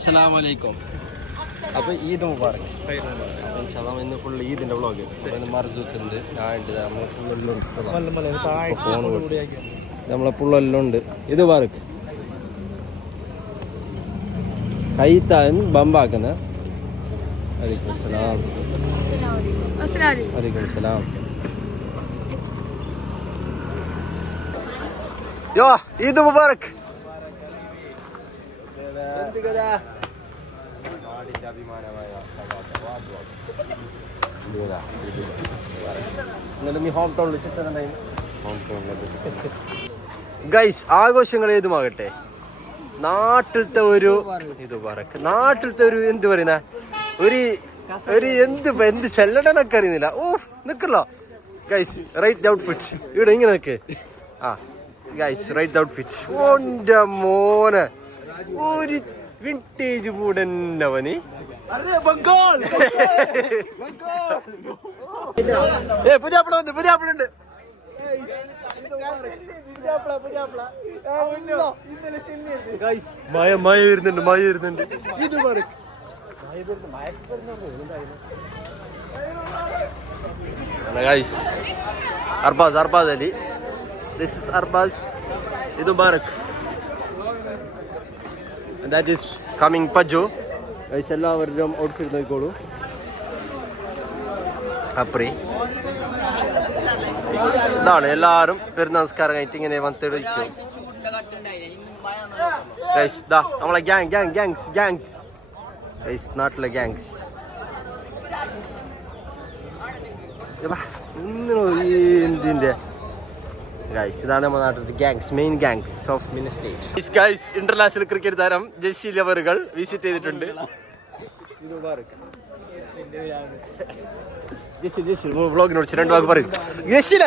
അസ്സലാമലൈക്കും. അപ്പോൾ ഈദ് മുബാറക്. ഇന്ന് ഫുൾ ഈദിൻ്റെ വ്ളോഗ്. മർജുത്തുണ്ട്, ഞാനുണ്ട്, നമ്മൾ ഫുള്ളെല്ലാം നമ്മളെ ഫുള്ളെല്ലാം ഉണ്ട്. ഇത് മുബാറക് കൈത്താൻ ബമ്പാക്കുന്ന. വലൈക്കും സലാം. വലൈക്കും സലാം. യോ ഈദ് മുബാറക്. ഗൈസ്, ആഘോഷങ്ങൾ ഏതുമാകട്ടെ, നാട്ടിലത്തെ ഒരു ഇത് പറക്ക്, നാട്ടിലത്തെ ഒരു എന്ത് പറയുന്ന ഒരു എന്ത് ചെല്ലടെന്നൊക്കെ അറിയുന്നില്ല. ഓഹ് നിക്കല്ലോ ഗൈസ്. റൈറ്റ് ഔട്ട്ഫിറ്റ് ഇവിടെ ഇങ്ങനെ നിക്ക്. ആ ഗൈസ്, റൈറ്റ് ഔട്ട്ഫിറ്റ്. ഓന്റെ മോനെ ഒരു വിന്റേജ് പൂടന്നവന്. പുതിയാപ്പിള വന്ന്, പുതിയാപ്പിളുണ്ട്. മഴ വരുന്നുണ്ട്, മഴ വരുന്നുണ്ട്. ഇത് Arbaz Ali. This is Arbaz. Idu Barak. And that is coming Pajo. Guys, എല്ലാവരും ഔട്ട്ഫിറ്റ് നോക്കിക്കോളൂ. അപ്പറി ഇതാണ് എല്ലാവരും പെരുന്നാൾ നമസ്കാരം കഴിഞ്ഞിട്ട് ഇങ്ങനെ വന്നിരിക്കും. ഗൈസ് ദാ നമ്മളെ ഗാങ്സ് ഗൈസ്, നാട്ടിലെ ഗാങ്സ്. എന്തിന്റെ ഗൈസ്, ഇതാണ് നമ്മുടെ നാട്ടിലെ gangs, main gangs of mini state. Guys, international cricket താരം ജസീൽ അവറുകൾ വിസിറ്റ് ചെയ്തിട്ടുണ്ട്. വ്ളോഗിനോട് രണ്ട് വാക്ക് പറയും. ജസീല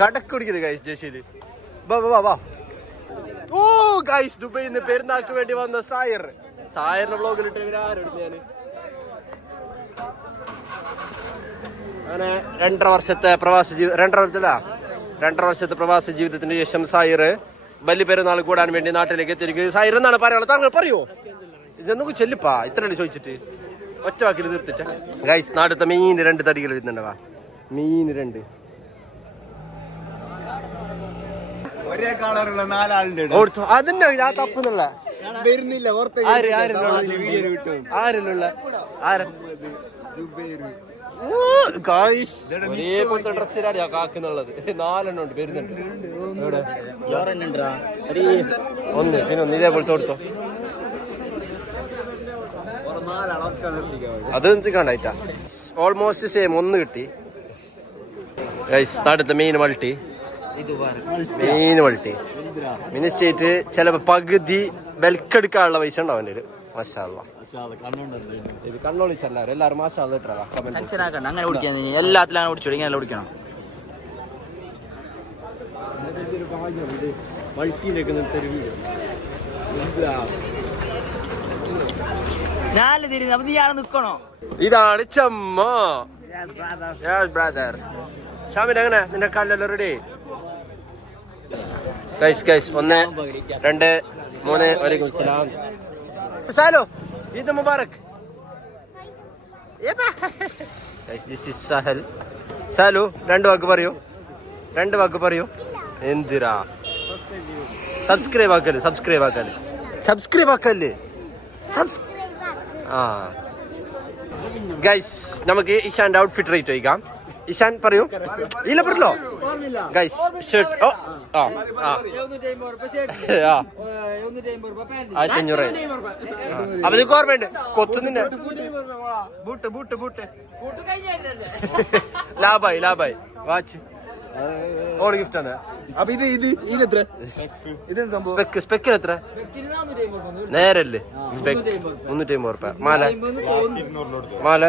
കടക്കുടിക്കുന്നത് ഗൈസ്. ജസീല് വാ. ഓ ഗൈസ്, ദുബൈയിൽ നിന്ന് പെരുന്നാൾക്ക് വേണ്ടി വന്ന സായറിന്റെ വ്ളോഗിലിട്ട് ആരെടുത്ത് അങ്ങനെ 2.5 വർഷത്തെ പ്രവാസ ജീവിതം, 2.5 വർഷത്തെ പ്രവാസ ജീവിതത്തിന് ശേഷം സായിർ ബലി പെരുന്നാൾ കൂടാൻ വേണ്ടി നാട്ടിലേക്ക് എത്തിയിരിക്കും. സായിർ എന്നാണ് പറയാനുള്ളത്? താങ്കൾ പറയോ? ഇതൊന്നും ചെല്ലിപ്പാ, ഇത്രയാണ് ചോദിച്ചിട്ട് ഒറ്റ വാക്കിൽ തീർത്തിട്ട്. ഗൈസ്, നാട്ടിലത്തെ മീൻ 2 തടികൾ വരുന്നുണ്ടാവാ. മീൻ 2 ഒരേ കളറുള്ള 4 ആളുണ്ട്. അതന്നെ ആ തപ്പെന്നുള്ള വരുന്നില്ല. ഒരേപോലത്തെ ഡ്രസ്സിലാണ് ആ കാക്കുന്നുള്ളത്. 4 ഉണ്ട്, വരുന്നുണ്ട്. ഒന്ന് പിന്നെ ഇതേപോലത്തെ കൊടുത്തോ. അത് കണ്ടായിട്ടാ ഓൾമോസ്റ്റ് സെയിം. 1 കിട്ടി. നാട്ടിലത്തെ മെയിൻ മൾട്ടി മിനിസ്റ്റേറ്റ് ചിലപ്പോ പകുതി ബെൽക്കെടുക്കാനുള്ള പൈസ ഉണ്ടാവും എൻ്റെ ഒരു. മാഷാ അല്ലാഹ്. ഇത് കണ്ണോളിച്ചല്ലാരും എല്ലാവരും മാഷാ അല്ലാഹ് ഇട്ടതാ. അങ്ങനെ കുടിക്കാൻ എല്ലാത്തിലും കുടിച്ചോളൂ, ഇങ്ങനെ കുടിക്കണം. മൾട്ടിയിലേക്ക് നിർത്തരു. ഇതാണ് ചമ്മ. ഷാമിൻ, അങ്ങനെ നിന്റെ കാലെല്ലാം റെഡി? ഗൈസ് 1 2 3. വലൈക്കും സലാം. സാലു, ഈദ് മുബാറക്. This is Sahal. സാലു 2 വാക്ക് പറയൂ. എന്തിരാ സബ്സ്ക്രൈബ് ആക്കല്ലേ. ആ ഗൈസ്, നമുക്ക് ഇഷാന്റെ ഔട്ട്ഫിറ്റ് റേറ്റ് ചോദിക്കാം. ഇഷാൻ പറയൂ. ഇല്ല പറഞ്ഞോ ഗൈസ്. ഷർട്ട് 1500. അപ്പൊ ഇത് ഓർമ്മയുണ്ട് കൊത്തുന്നില്ല. ബൂട്ട് ലാഭായി വാച്ച് ഓള് ഗിഫ്റ്റ് ആണ്. അപ്പൊ ഇതിനെത്ര? സ്പെക്കിന് എത്ര? നേരല്ലേ സ്പെക്ക് 350 റുപ്യ. മാല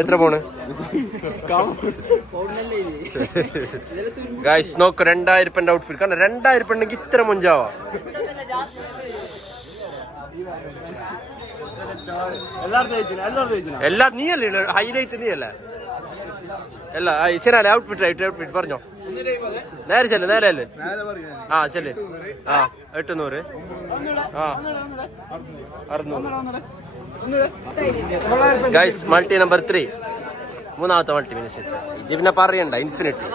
എത്ര പോണ്? ഗൈസ് നോക്ക്, 2000 ഔട്ട്ഫിറ്റ് കാരണം 2000 ഉണ്ടെങ്കിൽ ഇത്ര മുഞ്ചാവാ. എല്ലാ നീയല്ലേ ഹൈലൈറ്റ്? നീയല്ലേ എല്ലാ ഔട്ട്ഫിറ്റ് പറഞ്ഞോ. നേരെ ചെല്ല് നേരെ അല്ലേ ആ ചെല്ല് ആ 800 ആ 600 ഗൈസ് മൾട്ടി നമ്പർ 3 മൂന്നാമത്തെ മൾട്ടി ഫിനിഷ് ഇത് പിന്നെ പറയണ്ട ഇൻഫിനിറ്റി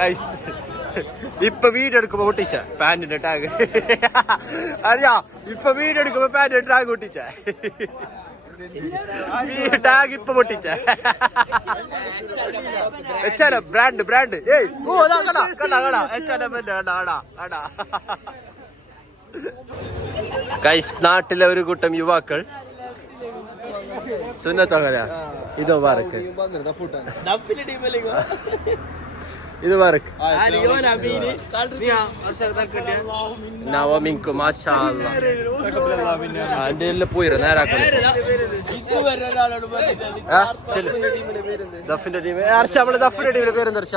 ഗൈസ് ഇപ്പൊ വീഡിയോ എടുക്കുമ്പോ പൊട്ടിച്ച പാന്റിന്റെ ടാഗ് അറിയാ ഇപ്പൊ വീഡിയോ എടുക്കുമ്പോ പാന്റിന്റെ ടാഗ് പൊട്ടിച്ച ടാഗ് ഇപ്പൊ പൊട്ടിച്ച ബ്രാൻഡ് ഏയ് ഓ കടാ ഗൈസ് നാട്ടിലെ ഒരു കൂട്ടം യുവാക്കൾ സുന്നത്തങ്ങനെയാ ഇതോ പാർക്ക് ഇത് പാർക്ക് നവമിങ്കു മാഷാ അതിന്റെ എല്ലാം പോയിരോ നേരാക്കണം ദഫിന്റെ ടീം ഹർഷ നമ്മള് ദഫിന്റെ ടീമിന്റെ പേരെന്താ ഹർഷ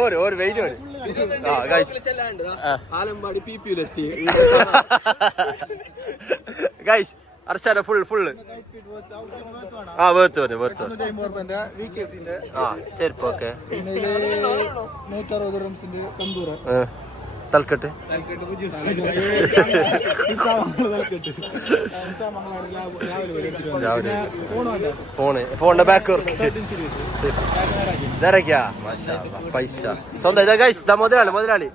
ഓര് വെയിറ്റ് ഗൈസ് അർഷാന ഫുള്ള് ആ വേർത്ത് ആ ചെരുപ്പ് ഓക്കെ തൽക്കെട്ട് ഫോണിന്റെ ബാക്ക് ഇതരക്കാ പൈസ സ്വന്തം ഇതാ ഗൈസ് മുതലാളി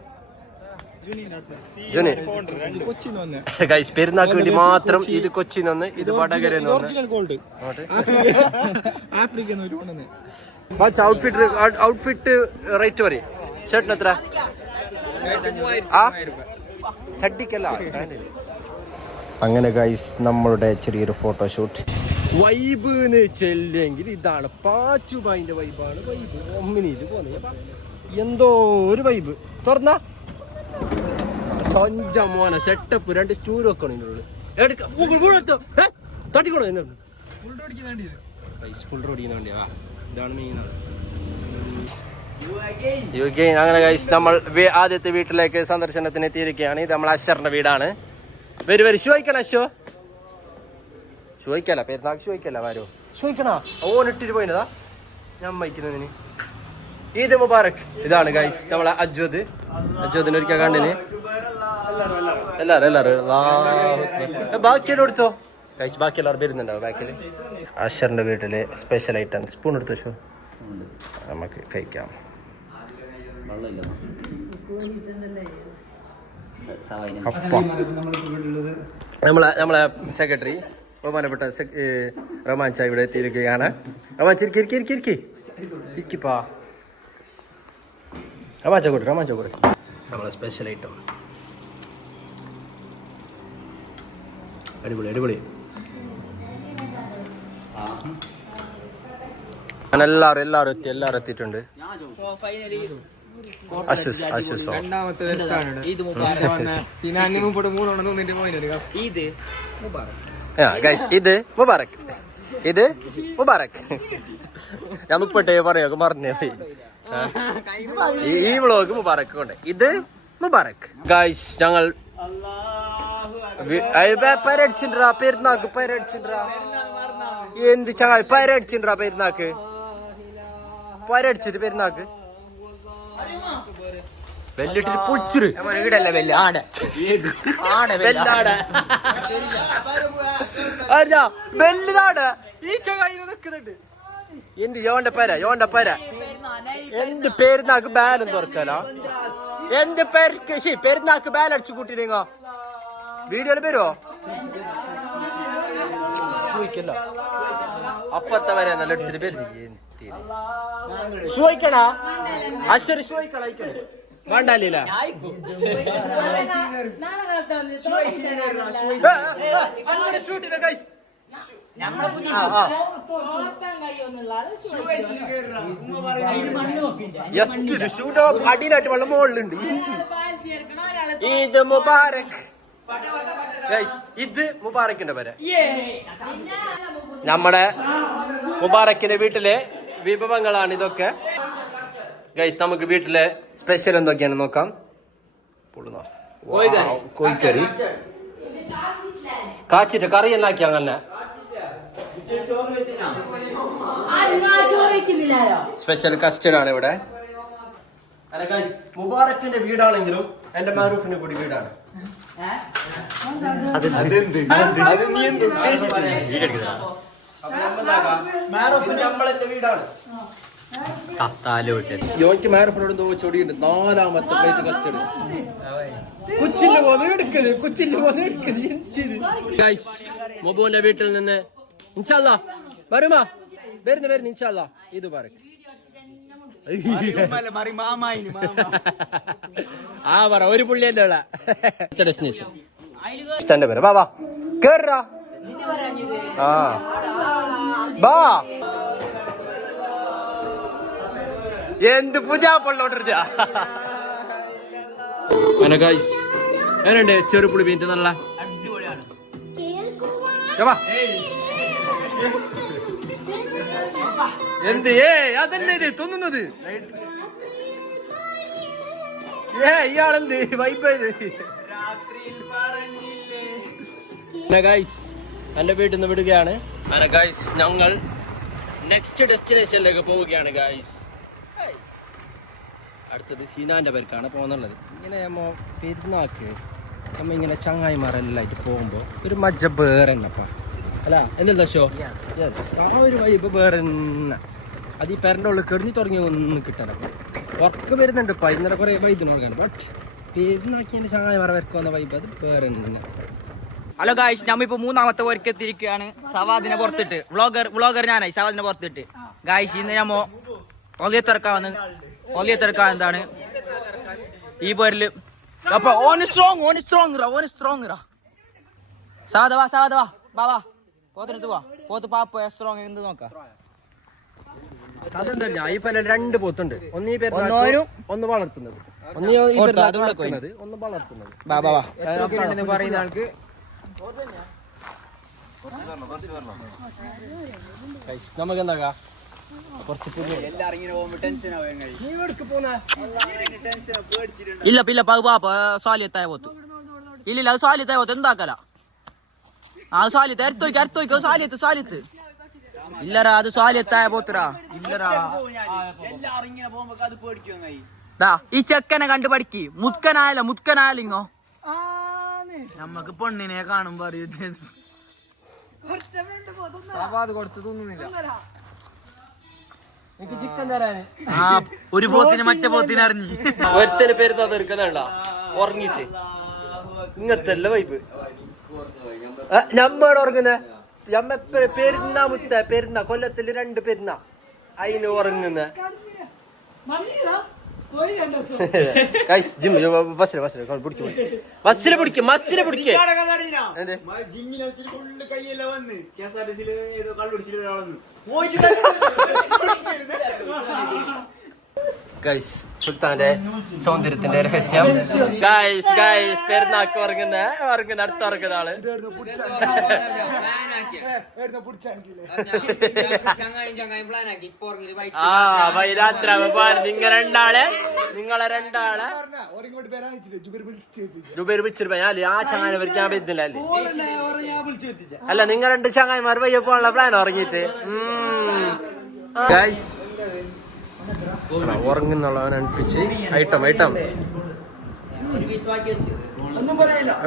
ഗൈസ് പെരുന്നാക്ക് വേണ്ടി മാത്രം ഇത് കൊച്ചിയിൽ നിന്ന് ഇത് വടകര ഔട്ട്ഫിറ്റ് റേറ്റ് പറയും ഷർട്ടിന് എത്ര ചട്ടിക്കല്ല. അങ്ങനെ ഗൈസ് നമ്മളുടെ ചെറിയൊരു ഫോട്ടോഷൂട്ട് വൈബ് എന്ന് വെച്ചില്ലെങ്കിൽ ഇതാണ് പാച്ചുബായിന്റെ വൈബാണ്. വൈബ് ഒമ്മിനിയില് പോന്നെ എന്തോ ഒരു വൈബ് തുറന്ന കൊഞ്ചം മോനെ സെറ്റപ്പ് 2 സ്റ്റൂൾ വെക്കണം തട്ടിക്കോളൂ ഫുൾ റോഡിന് വേണ്ടിയാ ഇതാണ് മെയിൻ. അങ്ങനെ ഗൈസ് നമ്മൾ ആദ്യത്തെ വീട്ടിലേക്ക് സന്ദർശനത്തിന് എത്തിയിരിക്കുകയാണ്. ഇത് നമ്മൾ അശ്വറിന്റെ വീടാണ്. വരും ചോദിക്കണം ചോദിക്കല പെരുന്നാക്ക് ചോദിക്കല്ല വാരോ ചോദിക്കണ ഓനിട്ടിട്ട് പോയിനതാ ഞാൻ വയ്ക്കുന്നതിന്. ഈദ് മുബാറക്. ഇതാണ് ഗൈസ് നമ്മളെ അജ്വദിന് ഒരിക്കൽ കണ്ടിന് എല്ലാരും ബാക്കിയെല്ലാം എടുത്തോ ഗൈസ്. ബാക്കി എല്ലാവരും വരുന്നുണ്ടാവും ബാക്കിൽ. അശ്വറിന്റെ വീട്ടില് സ്പെഷ്യൽ ഐറ്റം സ്പൂൺ എടുത്തോ ഷോ നമുക്ക് കഴിക്കാം. നമ്മളെ സെക്രട്ടറി ബഹുമാനപ്പെട്ട റഹ്മാൻ ചാ ഇവിടെ എത്തിയിരിക്കുകയാണ്. റഹ്മാൻ ഇരിക്കിപ്പാ റഹ്മാൻ ചാ നമ്മളെ സ്പെഷ്യൽ ഐറ്റം അടിപൊളി. എല്ലാവരും എത്തിയിട്ടുണ്ട്. ഇത് മുബാറക് ഞാൻ മുപ്പട്ടേ പറയാ മറന്നേ ഈ വ്ളോഗ് മുബാറക് കൊണ്ട്. ഇത് മുബാറക് ഗൈസ്. ഞങ്ങൾ പെരുന്നാക്ക് എന്ത് ചങ്ങായി പരടിച്ചിട്ടാ പെരുന്നാക്ക് പെരുന്നാക്ക് വെല്ലിട്ടിട്ട് പൊളിച്ചിട്ട് വെല്ലുതാട് ഈ ചങ്ങായി നിൽക്കുന്നുണ്ട്. എന്ത് യോന്റെ പര എന്ത് പെരുന്നാക്ക് ബാലും തുറക്കല എന്ത് പെരുന്നാക്ക് ബാലടിച്ചു കൂട്ടിനീങ്ങ വീഡിയോയിൽ വരുമോ ചോദിക്കല്ല അപ്പത്തെ വരെ നല്ല എടുത്തിട്ട് വരുന്നു. ചോദിക്കണ അശ്വരി ചോദിക്കണ വേണ്ടല്ല അടിയിലായിട്ട് വെള്ളം മുകളിലുണ്ട്. ഇത് മുബാറക്. ഇത് മുബാറക്കിന്റെ പേര്. നമ്മുടെ മുബാറക്കിന്റെ വീട്ടിലെ വിഭവങ്ങളാണ് ഇതൊക്കെ. ഗൈസ് നമുക്ക് വീട്ടിലെ സ്പെഷ്യൽ എന്തൊക്കെയാണ് നോക്കാം. കോഴിക്കറി കാച്ചിട്ട് കറി എല്ലാം ആക്കി അങ്ങനെ സ്പെഷ്യൽ കസ്റ്റഡ് ആണ് ഇവിടെ. മുബാറക്കിന്റെ വീടാണെങ്കിലും എന്റെ മാറൂഫിന്റെ കൂടി വീടാണ്. നമ്മളെന്റെ വീടാണ്. യോനിക്ക് മാറൂഫിനോട് എന്തോ ചോടിയുണ്ട്. 4ാമത്തെ പ്ലേറ്റ് കസ്റ്റഡ്. കുച്ചില് പോലെ എടുക്കല്, കുച്ചില് പോലെ എടുക്കല്. മൊബുവിന്റെ വീട്ടിൽ നിന്ന് ഇൻഷാല്ലാ വരുമാ വരുന്നു ഇൻഷാല്ലാ. ഇത് പറ ആ പറ ഒരു പുള്ളിന്റെ ഉള്ള ഡെസ്റ്റിനേഷൻ ഇഷ്ടന്റെ പേര്. ബാബാ കേറാ. ആ ബാ എന്ത് പൂജാ പൊള്ളോട്ടിട്ട എങ്ങനെയുണ്ട് ചെറുപുളി മീറ്റ്? നല്ല എന്ത് അതന്നെ ഇത് തിന്നുന്നത്. ഇയാളെന്ത് വൈബ് എന്റെ വീട്ടിൽ നിന്ന് വിടുകയാണ്. ഞങ്ങൾ നെക്സ്റ്റ് ഡെസ്റ്റിനേഷനിലേക്ക് പോവുകയാണ് ഗായ്സ്. അടുത്തത് സീനാന്റെ പേർക്കാണ് പോകുന്നുള്ളത്. ഇങ്ങനെ പെരുന്നാക്ക് നമ്മ ഇങ്ങനെ ചങ്ങായിമാരെല്ലായിട്ട് പോകുമ്പോ ഒരു മജ്ജ വേറെന്നപ്പാ അല്ല എന്താ ഷോ ആ ഒരു വൈബ് വേറെ. അത് ഈ പെരൻ്റെ ഉള്ളിൽ കിടഞ്ഞു തുടങ്ങി ഒന്നും കിട്ടാൻ ഉറക്ക് വരുന്നുണ്ട്. ഇന്നലെ കുറെ വൈദ്യുതി നൽകാണ്. ബട്ട് പെരുന്നാക്കിന്റെ ചങ്ങായിമാരെ വരക്ക് വന്ന വൈബ് അത് വേറെ തന്നെ. ഹലോ ഗായ്സ്, നമ്മിപ്പോ 3ാമത്തെ വർക്ക് എത്തിയിരിക്കുകയാണ്. സവാദിനെ പുറത്തിട്ട് വ്ളോഗർ ഞാനായി സവാദിനെ പുറത്തിട്ട്. ഗായ്സ് ഇന്ന് നമ്മ ഒലിയത്തിറക്കാൻ എന്താണ് ഈ പേരില്. അപ്പൊ ഓന് സ്ട്രോങ് സാധവാ ബാബാ പോത്തിനെടുത്ത് പോവാ. പോത്ത് പാപ്പ സ്ട്രോങ് എന്ത് നോക്കാം. അതെന്താ ഇപ്പൊ 2 പോത്തുണ്ട്. ഒന്ന് ഈ പേര് ഒന്ന് വളർത്തുന്നത്, ഒന്ന് വളർത്തുന്നത്. പറയുന്ന ആൾക്ക് നമുക്ക് എന്താ ഇല്ല പാപ്പ സ്വാലിയത്തായ പോത്ത് ഇല്ലില്ല. അത് സ്വാലിയത്തായ പോത്ത് എന്താക്കല അത് സ്വാലിയത്ത് അരത്തോയ്ക്കോ സ്വാലിയത്ത് ഇല്ലറാ. അത് സ്വാലിയത്തായ പോത്തറാ. ഇല്ലറാ ഈ ചെക്കനെ കണ്ടു പഠിക്ക്. മുത്കനായാലിങ്ങോ നമ്മക്ക് പെണ്ണിനെ കാണുമ്പോ അറിയത് കൊടുത്തു തോന്നുന്നില്ല. ചിക്കൻ തരാന് ഒരു പോത്തിന് മറ്റേ പോത്തിന് അറിഞ്ഞു ഒരുത്തന് പെരുന്നാ തീർക്കുന്നുണ്ട ഉറങ്ങിട്ട്. ഇങ്ങനത്തെ വൈബ് നമ്മടെ ഉറങ്ങുന്ന പെരുന്ന കൊല്ലത്തില് 2 പെരുന്ന അതിന് ഉറങ്ങുന്ന ബസ്സിലെ പിടിക്ക. സുൽത്താന്റെ സൗന്ദര്യത്തിന്റെ രഹസ്യം. പെരുന്നാക്ക് ഉറങ്ങുന്ന അടുത്ത ഉറങ്ങുന്ന ആള് നിങ്ങളെ രണ്ടാളെ ജുബൈർ വിളിച്ചിട്ട് ആ ചങ്ങാനെ ഞാൻ വരുന്നില്ലല്ലേ. അല്ല നിങ്ങൾ 2 ചങ്ങായിമാർ വയ്യ പോകാനുള്ള പ്ലാൻ ഉറങ്ങിട്ട് ഉറങ്ങുന്നുള്ളവൻ അടുപ്പിച്ച് ഐറ്റം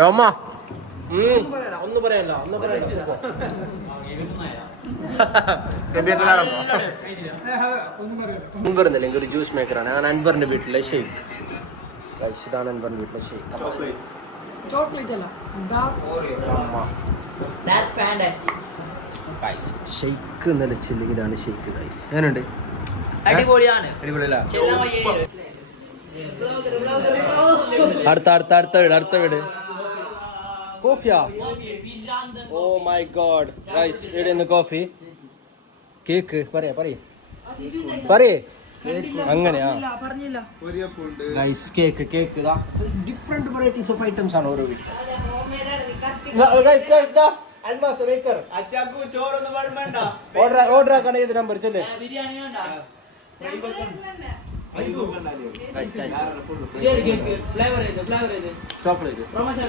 അമ്മ ഒന്നും പറയാനില്ല. അൻവറിന്റെ അല്ലെങ്കിൽ ഒരു ജ്യൂസ് മേക്കറാണ്. ഞാൻ അൻവറിന്റെ വീട്ടിലെ ഷെയ്ഖ്. ഇതാണ് അൻവറിന്റെ വീട്ടിലെ ഷെയ്ഖ്. ഷെയ്ഖ് നിലച്ചില്ല. ഇതാണ് ഷെയ്ഖ് ഗൈസ്. ഞാനുണ്ട് അടിപൊളിയാണ്. അടുത്ത വീട് കോഫിയാ. ഓ മൈ ഗോഡ് ഗൈസ്, ഇവിടെ കോഫി കേക്ക് പറയേ അങ്ങനെയാ guys. Cake different varieties of items ആണ് ഓരോ വീട്ടിൽ. ഓർഡർ ആക്കാൻ ഏത് നമ്പർ ചെല്ലേ? ചോക്ലേറ്റ് പ്രൊമോഷൻ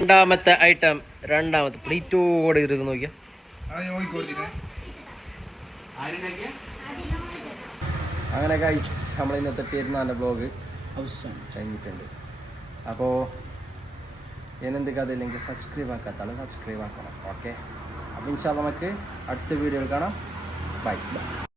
രണ്ടാമത്തെ ഐറ്റം പ്ലേറ്റോടെ ഇരുന്ന് നോക്കിയാ അങ്ങനെ ഗൈസ് നമ്മൾ ഇന്നത്തെ പെരുന്നാളിൻ്റെ ബ്ലോഗ് അവസാനം കഴിഞ്ഞിട്ടുണ്ട്. അപ്പോൾ എന്നെന്ത് കഥയില്ലെങ്കിൽ സബ്സ്ക്രൈബ് ആക്കാത്താണ് സബ്സ്ക്രൈബ് ആക്കണം. ഓക്കെ, അപ്പോൾ ഇൻഷാ അല്ലാഹ് നമുക്ക് അടുത്ത വീഡിയോയിൽ കാണാം. ബൈ.